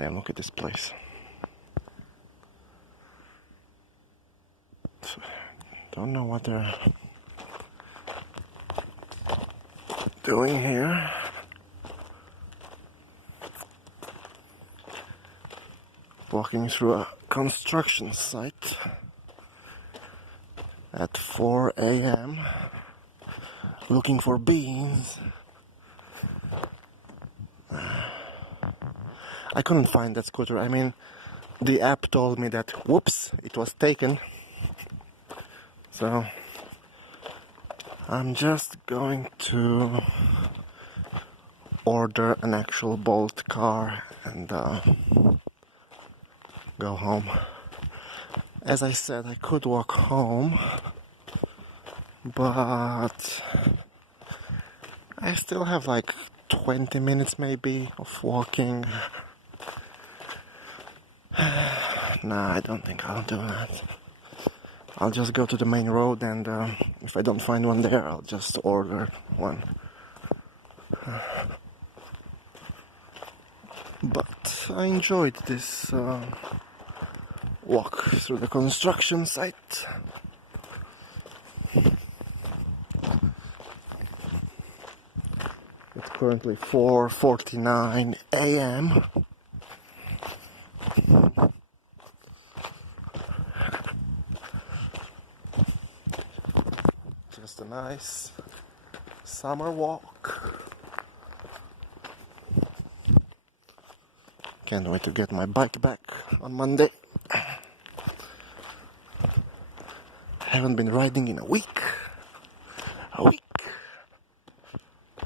Damn, look at this place. Don't know what they're doing here. Walking through a construction site at 4 a.m. looking for beans. I couldn't find that scooter. I mean, the app told me that, whoops, it was taken. So I'm just going to order an actual Bolt car and go home. As I said, I could walk home, but I still have like 20 minutes maybe of walking. Nah, I don't think I'll do that. I'll just go to the main road, and if I don't find one there, I'll just order one. But I enjoyed this walk through the construction site. It's currently 4:49 a.m. Just a nice summer walk. Can't wait to get my bike back on Monday. Haven't been riding in a week.